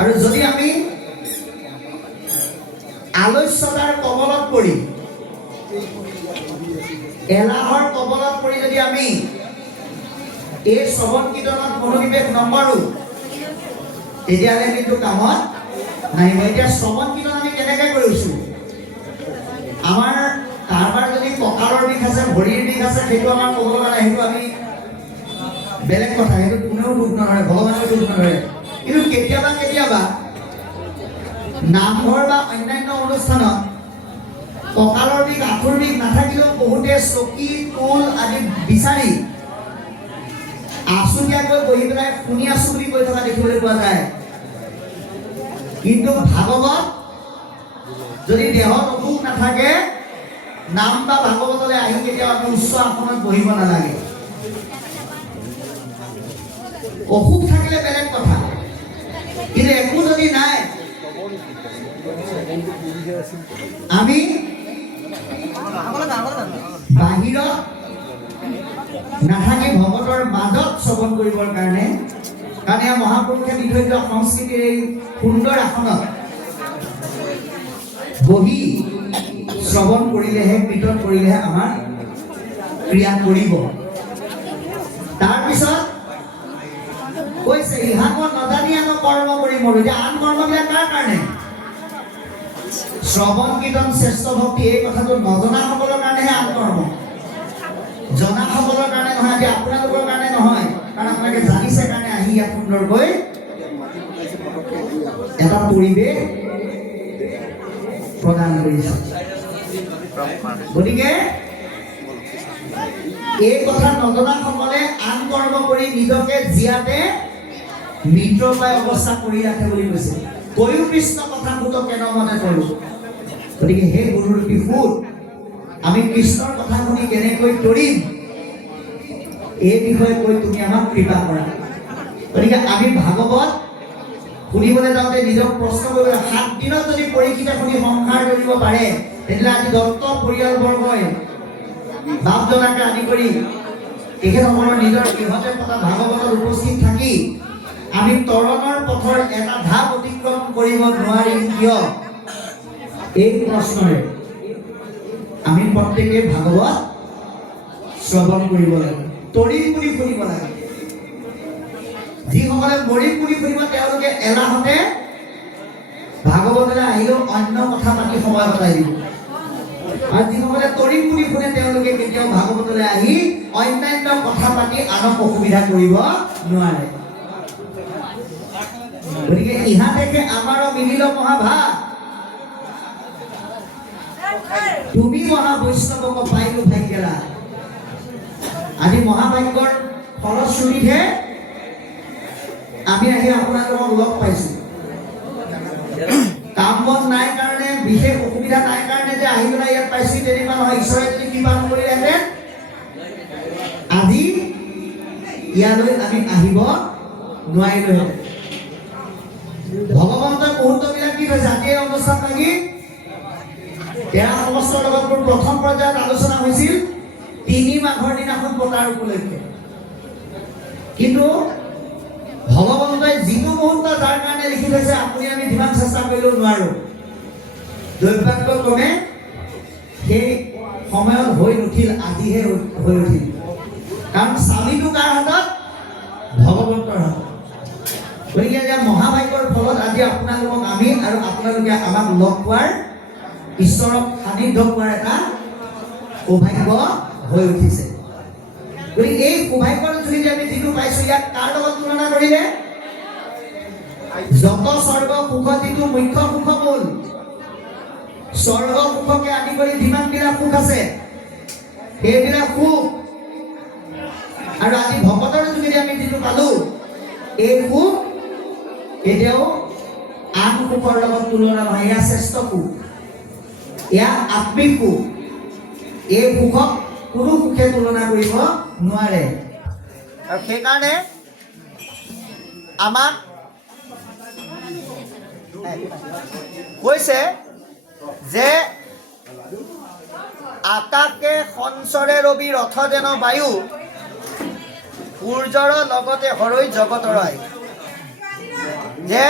আৰু যদি আমি আলস্যতাৰ কবলত পৰি এলাহৰ কবলত পৰি যদি আমি এই শ্ৰৱণ কীৰ্তনত মনোনিৱেশ নকৰোঁ তেতিয়াহ'লে কিন্তু কামত নাহিব। এতিয়া শ্ৰৱণ কীৰ্তন আমি কেনেকৈ কৰিছোঁ? আমাৰ কাৰোবাৰ যদি কঁকালৰ বিষ আছে, ভৰিৰ বিষ আছে, সেইটো আমাৰ ক'ব লগা নাই, সেইটো আমি বেলেগ কথা, সেইটো কোনেও দুখ নধৰে, ভগৱানেও দুখ নধৰে। কিন্তু কেতিয়াবা কেতিয়াবা নামঘৰ বা অন্যান্য অনুষ্ঠানত কঁকালৰ বিষ, আঁঠুৰ বিষ নাথাকিলেও বহুতে চকী টুল আদি বিচাৰি আছুতীয়াকৈ বহি পেলাই শুনি আছো বুলি কৈ থকা দেখিবলৈ পোৱা যায়। কিন্তু ভাগৱত যদি দেহত অসুখ নাথাকে, নাম বা ভাগৱতলৈ আহি কেতিয়াও আমি উচ্চ আসনত বহিব নালাগে। অসুখ থাকিলে বেলেগ কথা, কিন্তু একো যদি নাই আমি বাহিৰত নাথাকি ভগতৰ মাজত শ্ৰৱণ কৰিবৰ কাৰণে মহাপুৰুষে দি থৈ যোৱা সংস্কৃতিৰ এই সুন্দৰ আসনত বহি শ্ৰৱণ কৰিলেহে, কীৰ্তন কৰিলেহে আমাৰ ক্ৰিয়া কৰিব। তাৰপিছত কৈছে ইহাকত নজানি আন কৰ্ম কৰি মৰো। এতিয়া আন কৰ্মবিলাক কাৰ কাৰণে? শ্ৰৱণ কীৰ্তন শ্ৰেষ্ঠ ভক্তি, এই কথাটো নজনাসকলৰ কাৰণেহে আন কৰ্ম, জনাসকলৰ কাৰণে নহয়। এতিয়া আপোনালোকৰ কাৰণে নহয়, কাৰণ আপোনালোকে জানিছে কাৰণে আহি ইয়াত সুন্দৰকৈ এটা পৰিৱেশ প্ৰদান কৰিছে। গতিকে এই কথা নজনাসকলে আন কৰ্ম কৰি নিজকে জীয়াতে মৃত্যুপায় অৱস্থা কৰি ৰাখে বুলি কৈছে। কৈও কৃষ্ণ কথা ভূত কেন মনে কৰো। গতিকে সেই গুৰুৰূপী সুত আমি কৃষ্ণৰ কথা শুনি কেনেকৈ তৰিম, এই বিষয়ে কৈ তুমি আমাক কৃপা কৰা। গতিকে আমি ভাগৱত শুনিবলৈ যাওঁতে নিজক প্ৰশ্ন কৰিব, 7 দিনত যদি পৰীক্ষিতে শুনি সংসাৰ কৰিব পাৰে, তেতিয়াহ'লে আজি দত্ত পৰিয়ালবৰ্গই বাপজনাকে আদি কৰি তেখেতসকলৰ নিজৰ গৃহতে পতা ভাগৱতত উপস্থিত থাকি আমি তৰণৰ পথৰ এটা ধাপ অতিক্ৰম কৰিব নোৱাৰিম কিয়? এই প্ৰশ্নৰে আমি প্ৰত্যেকে ভাগৱত শ্ৰৱণ কৰিব লাগে, তৰিম বুলি শুনিব লাগে। যিসকলে মৰিম বুলি শুনিব তেওঁলোকে এলাহতে ভাগৱতলৈ আহিলেও অন্য কথা পাতি সময় কটাই দিব, আৰু যিসকলে তৰিম বুলি শুনে তেওঁলোকে কেতিয়াও ভাগৱতলৈ আহি অন্যান্য কথা পাতি আনক অসুবিধা কৰিব নোৱাৰে। গতিকে ইহা দেখে আমাৰো মিলিল মহাভাগ, তুমি মহা বৈষ্ণৱক পাইলো ভাগ্যেৰা। আজি মহাভাগ্যৰ ফলশ্ৰুতিহে আমি আহি আপোনালোকক লগ পাইছো। কাম বন নাই কাৰণে, বিশেষ অসুবিধা নাই কাৰণে যে আহি পেলাই ইয়াত পাইছো তেনেকুৱা নহয়। ঈশ্বৰে যদি কৃপা নকৰিলেহেঁতেন আজি ইয়ালৈ আমি আহিব নোৱাৰিলোহেঁতেন। ভগৱন্তই মুহূৰ্তবিলাক কি কৈছে, আজি এই অনুষ্ঠান লাগি 13 সমস্তৰ লগত মোৰ প্ৰথম পৰ্যায়ত আলোচনা হৈছিল 3 মাঘৰ দিনাখন পতাৰ উপলক্ষে। কিন্তু ভগৱন্তই যিটো মুহূৰ্ত যাৰ কাৰণে লিখি থৈছে, আপুনি আমি যিমান চেষ্টা কৰিলেও নোৱাৰো। দুৰ্ভাগ্যক্ৰমে সেই সময়ত হৈ নুঠিল, আজিহে হৈ উঠিল। কাৰণ চাবিটো কাৰ হাতত? ভগৱন্তৰ হাতত। গতিকে এতিয়া মহাভাগ্যৰ ফলত আজি আপোনালোকক আমি আৰু আপোনালোকে আমাক লগ পোৱাৰ, ঈশ্বৰক সান্নিধ্য পোৱাৰ এটা সৌভাগ্য হৈ উঠিছে। গতিকে এই সৌভাগ্যৰ যদি আমি যিটো পাইছো, ইয়াক কাৰ লগত তুলনা কৰিলে? যত স্বৰ্গ সুখ, যিটো মুখ্য সুখ মূল, স্বৰ্গ সুখকে আদি কৰি যিমানবিলাক সুখ আছে সেইবিলাক সুখ, আৰু আজি ভকতৰ যোগেদি আমি যিটো পালো, এই সুখ কেতিয়াও আন সুখৰ লগত তুলনা নহয়। এয়া শ্ৰেষ্ঠ সুখ, এয়া আত্মিক সুখ। এই সুখক কোনো সুখে তুলনা কৰিব নোৱাৰে। আৰু সেইকাৰণে আমাক কৈছে যে আকাশে সঞ্চৰে ৰবি ৰথ যেন বায়ু, সূৰ্যৰ লগতে হৰৈ জগতৰ আই। যে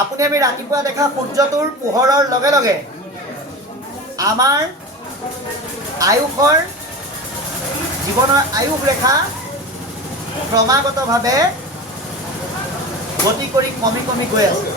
আপুনি আমি ৰাতিপুৱা দেখা সূৰ্যটোৰ পোহৰৰ লগে লগে আমাৰ আয়ুসৰ জীৱনৰ আয়ুস ৰেখা ক্ৰমাগতভাৱে গতি কৰি কমি কমি গৈ আছে।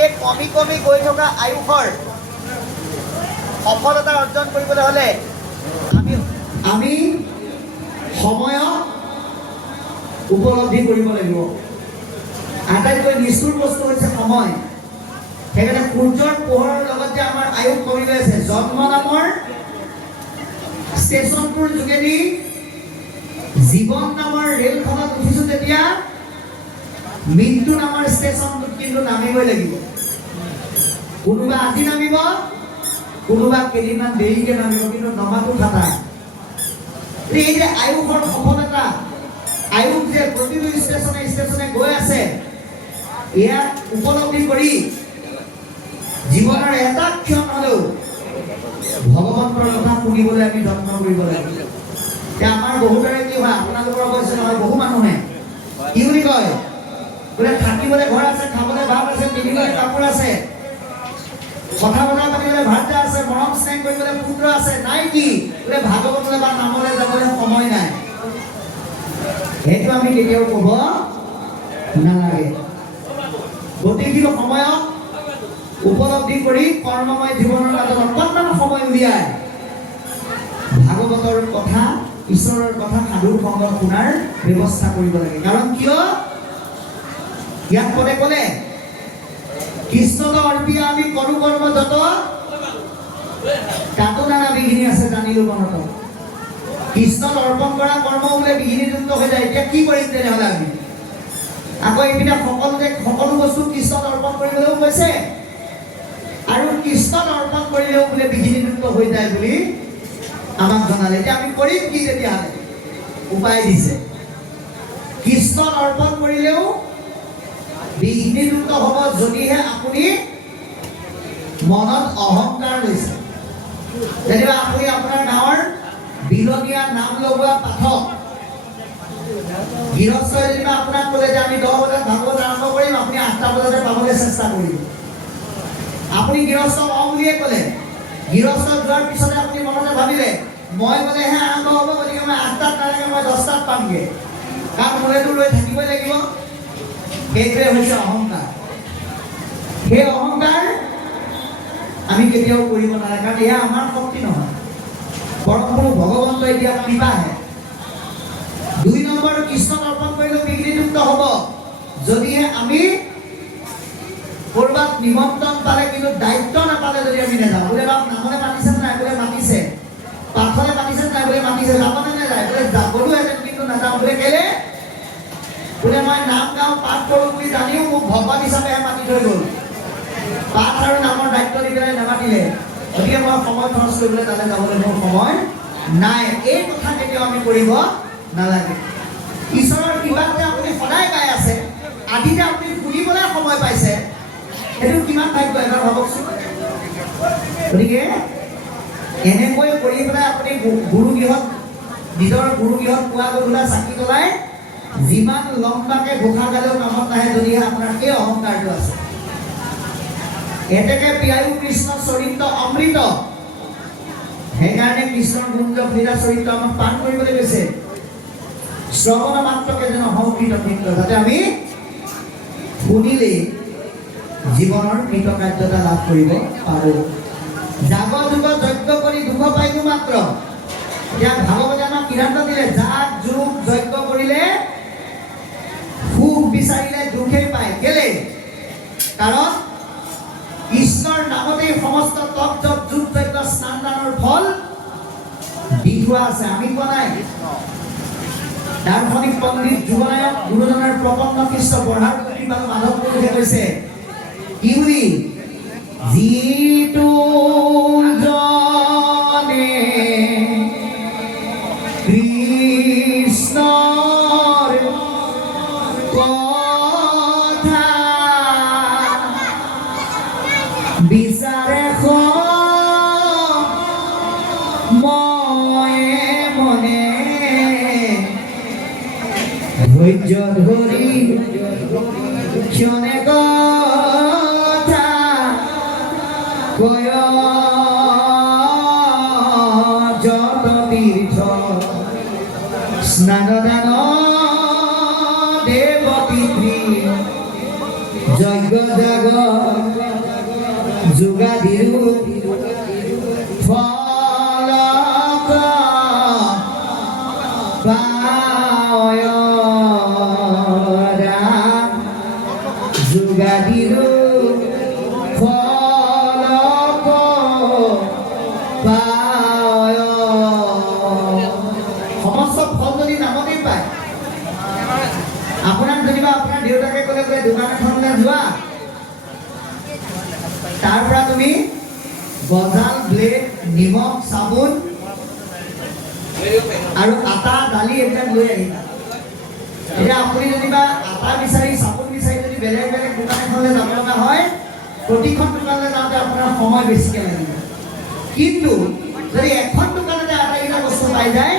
এই কমি কমি গৈ থকা আয়ুসৰ সফলতা অৰ্জন কৰিবলৈ হ'লে আমি সময়ক উপলব্ধি কৰিব লাগিব। আটাইতকৈ নিষ্ঠুৰ বস্তু হৈছে সময়। সেইকাৰণে সূৰ্যৰ পোহৰৰ লগত যে আমাৰ আয়ুস কমি গৈ আছে, জন্ম নামৰ ষ্টেচনটোৰ যোগেদি জীৱন নামৰ ৰেলখনত উঠিছো, তেতিয়া মৃত্যু নামৰ ষ্টেচনটোত কিন্তু নামিবই লাগিব। কোনোবা আজি নামিব, কোনোবা কেইদিনমান দেৰিকে নামিব, কিন্তু নমাটো খাটা। এই যে আয়ুসৰ সফলতা, আয়ুস যে প্ৰতিটো ষ্টেচনে ষ্টেচনে গৈ আছে, ইয়াক উপলব্ধি কৰি জীৱনৰ এটা ক্ষণ হ'লেও ভগৱন্তৰ কথা শুনিবলৈ আমি যত্ন কৰিব লাগিব। এতিয়া আমাৰ বহুতৰে কি হয়, আপোনালোকৰ অৱশ্যে নহয়, বহু মানুহে কি বুলি কয়, বোলে থাকিবলৈ ঘৰ আছে, খাবলৈ ভাত আছে, পিন্ধিবলৈ কাপোৰ আছে, কথা বতৰা পাতিবলৈ ভাৰ্যা আছে, মৰম স্নেহ কৰিবলৈ পুত্ৰ আছে, নাই কি বোলে ভাগৱতলৈ বা নামলৈ যাবলৈ সময় নাই। সেইটো আমি কেতিয়াও ক'ব নালাগে। গতিকে সময়ক উপলব্ধি কৰি কৰ্মময় জীৱনৰ মাজত অকণমান সময় উলিয়াই ভাগৱতৰ কথা, ঈশ্বৰৰ কথা, সাধুৰ সংগ শুনাৰ ব্যৱস্থা কৰিব লাগে। কাৰণ কিয়, ইয়াত পদে ক'লে কৃষ্ণক অৰ্পিয়া আমি কৰো কৰ্ম যত, তাতো নানা বিঘিনি আছে জানিলো মনত। কৃষ্ণক অৰ্পণ কৰা কৰ্ম বোলে বিঘিনিযুক্ত হৈ যায়। এতিয়া কি কৰিম তেনেহ'লে আমি? আকৌ এইপিনে সকলো বস্তু কৃষ্ণক অৰ্পণ কৰিবলৈও কৈছে, আৰু কৃষ্ণক অৰ্পণ কৰিলেও বোলে বিঘিনিযুক্ত হৈ যায় বুলি আমাক জনালে। এতিয়া আমি কৰিম কি? তেতিয়াহ'লে উপায় দিছে, কৃষ্ণক অৰ্পণ কৰিলেও বিঘ্নিযুক্ত হ'ব যদিহে আপুনি মনত অহংকাৰ লৈছে। যেনিবা আপুনি আপোনাৰ গাঁৱৰ বিলনীয়া নাম লগোৱা পাঠক গৃহস্থই যেনিবা আপোনাক ক'লে যে আমি 10 বজাত ভাগৱত আৰম্ভ কৰিম, আপুনি 8টা বজাতে পাবলৈ চেষ্টা কৰিব। আপুনি গৃহস্থক বুলিয়ে ক'লে, গৃহস্থ যোৱাৰ পিছতে আপুনি মনতে ভাবিলে মই গ'লেহে আৰম্ভ হ'ব, গতিকে মই 8টাত নালাগে, মই 10টাত পামগৈ, কাৰণ মোলেতো ৰৈ থাকিবই লাগিব। সেইটোৱে হৈছে অহংকাৰ। সেই অহংকাৰ আমি কেতিয়াও কৰিব নালাগে, কাৰণ এয়া আমাৰ শক্তি নহয়, বৰং ভগৱন্তই দিয়া কৃপাহে। 2 নম্বৰ, কৃষ্ণক অৰ্পণ কৰিলেও বিঘ্নিযুক্ত হ'ব যদিহে আমি ক'ৰবাত নিমন্ত্ৰণ পালে কিন্তু দায়িত্ব নাপালে যদি আমি নাযাওঁ। বোলে বাপ নামলৈ মাতিছে নাই, বোলে মাতিছে, পাঠলৈ মাতিছে নাই, বোলে মাতিছে, যাবনে নাযায়, বোলে যাবলোহেঁতেন কিন্তু নাযাওঁ। বোলে কেলে? বোলে মই নাম গাওঁ, পাঠ কৰোঁ বুলি জানিও মোক ভগৱান হিচাপেহে মাতি থৈ গ'ল, পাঠ আৰু নামৰ দায়িত্ব দি পেলাই নামাতিলে, গতিকে মই সময় খৰচ কৰিবলৈ তালৈ যাবলৈ মোৰ সময় নাই। এই কথা কেতিয়াও আমি কৰিব নালাগে। ঈশ্বৰৰ কৃপাত যে আপুনি সদায় গাই আছে, আজি যে আপুনি শুনিবলৈ সময় পাইছে, সেইটো কিমান ভাগ্য এবাৰ ভাবকচোন। গতিকে এনেকৈ কৰি পেলাই আপুনি গুৰুগৃহত, নিজৰ গুৰুগৃহত পুৱা গধূলা চাকি জ্বলাই যিমান লম্বাকে ঘোষা গালেও কামত নাহে যদিহে আপোনাৰ সেই অহংকাৰটো আছে। এতেকে পিয়ায়ো কৃষ্ণ চৰিত্ৰ অমৃত, সেইকাৰণে কৃষ্ণৰ গুঞ্জক লীলা চৰিত্ৰ আমাক পাঠ কৰিবলৈ কৈছে। শ্ৰৱণ মাত্ৰকে যেন সংকৃত কৃত্য, যাতে আমি শুনিলেই জীৱনৰ কৃতকাৰ্যতা লাভ কৰিব পাৰোঁ। জাগ যুগ যজ্ঞ কৰি দুখ পাইনো মাত্ৰ, এতিয়া ভাগৱতে আমাক সিদ্ধান্ত দিলে, জাগ যুগ যজ্ঞ কৰিলে সুখ বিচাৰিলে দুখেই পায়। কেলে? কাৰণ ঈশ্বৰৰ নামতেই সমস্ত তপ জপ যুগ যজ্ঞ স্নান দানৰ ফল দি থোৱা আছে, আমি কোৱা নাই। দাৰ্শনিক পণ্ডিত যুগনায়ক গুৰুজনাৰ প্ৰপন্ন কৃষ্ণ পঢ়াৰ প্ৰতি মাধৱ পুৰুষে কৈছে কি বুলি? যিটো জনে কৃষ্ণৰ কথা বিচাৰে ময়ে মনে, ধৈৰ্য ধৰি ক্ষণে দান দেৱ পিতৃ যজ্ঞ যাগ যোগাদিৰো ফলক পায়ৰা যোগাদিৰো ফলক পায় সমস্ত ফল যদি নামতেই পায় আপোনাক যেনিবা আপোনাৰ দেউতাকে ক'লে বোলে দোকান এখনলৈ যোৱা তাৰ পৰা তুমি গজাল ব্লেড নিমখ চাবোন আৰু আটা দালি এইবিলাক লৈ আহিবা এতিয়া আপুনি যেনিবা আটা বিচাৰি চাবোন বিচাৰি যদি বেলেগ বেলেগ দোকান এখনলৈ যাব লগা হয় প্ৰতিখন দোকানলৈ যাওঁতে আপোনাৰ সময় বেছিকৈ লাগিব কিন্তু যদি এখন দোকানতে আটাইকেইটা বস্তু পাই যায়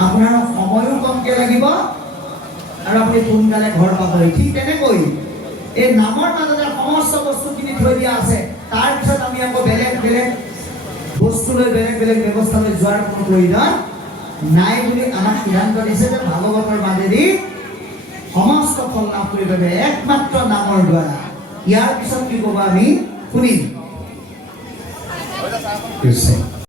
আপোনাৰ সময়ো কমকৈ লাগিব আৰু আপুনি সোনকালে ঘৰ পাবহি ঠিক তেনেকৈ এই নামৰ মাজতে সমস্ত বস্তুখিনি থৈ দিয়া আছে তাৰপিছত আমি আকৌ বেলেগ বেলেগ বস্তু লৈ বেলেগ বেলেগ ব্যৱস্থা লৈ যোৱাৰ কোনো প্ৰয়োজন নাই বুলি আমাক সিদ্ধান্ত দিছে যে ভাগৱতৰ মাজেদি সমস্ত ফল লাভ কৰিব পাৰে একমাত্ৰ নামৰ দ্বাৰা ইয়াৰ পিছত কি ক'ব আমি শুনিম